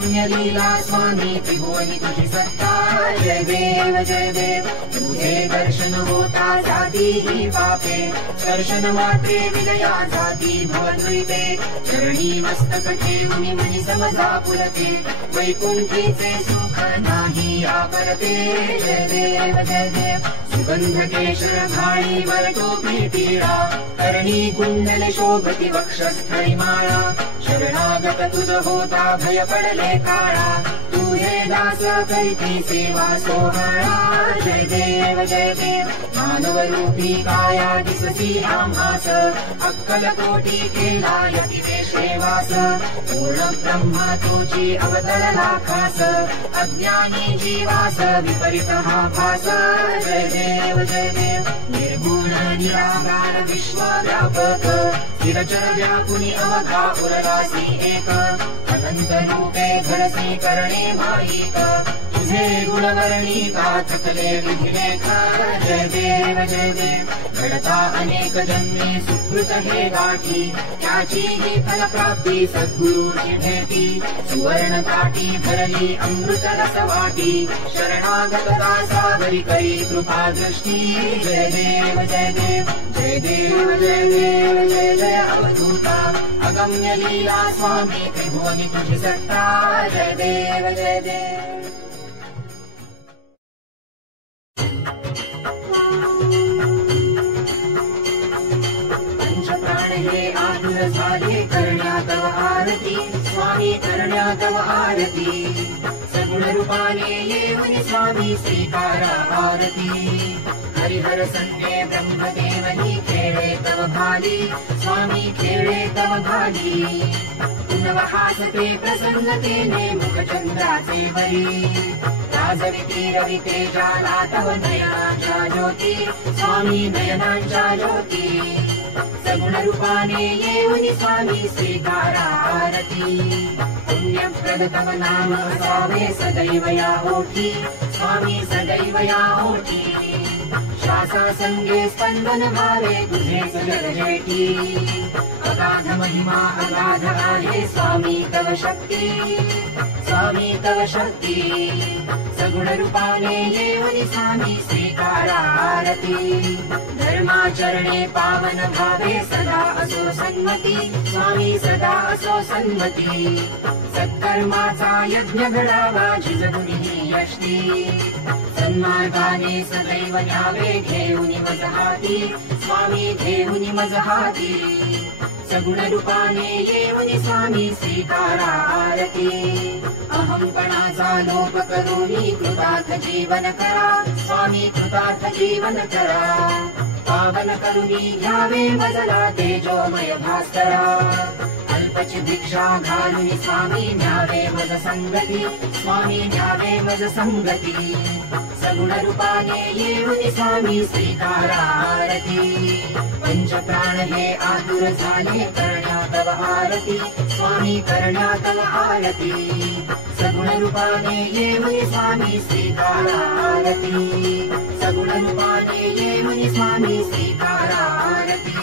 अगम्य लीला स्वामी त्रिभुवनी तुझी सत्ता जय देव तुझे दर्शन होता जाती ही पापे दर्शन मात्रे विलया जाती भवद्वीपे चरणी मस्तक ठेवून मनी समजा पुरते वैकुंठीचे सुख नाही आपरते जय देव सुगंध केशर घाणी वरटोपी टिळा करणी कुंडल शोभती वक्षस्थळी माळा शरणागत तुझ होता भय पडले काळा तुझे दास करीती सेवा सोहळा जय देव मानव रूपी काया दिससी आम्हास अक्कल कोटी केला यतिवेशे वास पूर्ण ब्रह्मा तुझी अवतरला खास अज्ञानी जीवास विपरीत हा भास जय देव निर्गुण निराकार विश्वव्यापक स्थिरचर व्यापुनी अवघा उरलासी एक अनंत रूपे घडसी करणे माईक तुझे गुणवर्णी का थकले विधिलेख जय देव घडता अनेक जन्मे सुकृत हे गाठी त्याची ही फलप्राप्ती सद्गुरूची भेटी सुवर्ण ताटी भरली अमृत रसवाटी शरणागत दासावरी करी कृपा दृष्टी जय देव जय अवधूता अगम्य लीला स्वामी त्रिभुवनी तुझी सत्ता जय देव पंचप्राण हे आतुर झाले करण्या तव आरती स्वामी करण्या तव आरती सगुण रूपाने येऊन स्वामी स्वीकारा आरती हरिहर संगे ब्रह्मदेवनी खेळे तव भाली स्वामी खेळे तव भाली पुनव हासते प्रसन्नतेने मुखचंद्राचे वरी राजविती रविते जाला तव नयनांच्या ज्योती स्वामी नयनांच्या ज्योती सगुण रूपाने येऊन स्वामी स्वीकारा आरती पुण्यप्रद तव नाम असावे सदैव या ओठी स्वामी सदैव या ओठी श्वासा संगे स्पंदन भावे तुझेच जगजेठी अगाध महिमा अगाध आहे स्वामी तव शक्ती स्वामी तव शक्ती सगुण रूपाने येऊन स्वामी स्वीकारा आरती धर्माचरणे पावन भावे सदा असो सन्मती स्वामी सदा असो सन्मती सत्कर्माचा यज्ञ घडावा जिजगुनी यष्टी सन्मार्गाने सदैव न्यावे घेऊन मज हाती स्वामी घेऊन मज हाती सगुण रूपाने येऊन स्वामी स्वीकारा आरती अहंपणाचा लोप करूनी कृतार्थ जीवन करा स्वामी कृतार्थ जीवन करा पावन करुणी घ्यावे मजला तेजोमय भास्करा अल्पची भिक्षा घालून स्वामी न्यावे मज संगती स्वामी न्यावे मज संगती सगुण रूपाने येऊन स्वामी स्वीकारा आरती पंचप्राण हे आतुर झाले करण्या तव आरती स्वामी करण्या तव आरती सगुण रूपाने येऊन स्वामी स्वीकारा आरती सगुण रूपाने येऊन स्वामी स्वीकारा आरती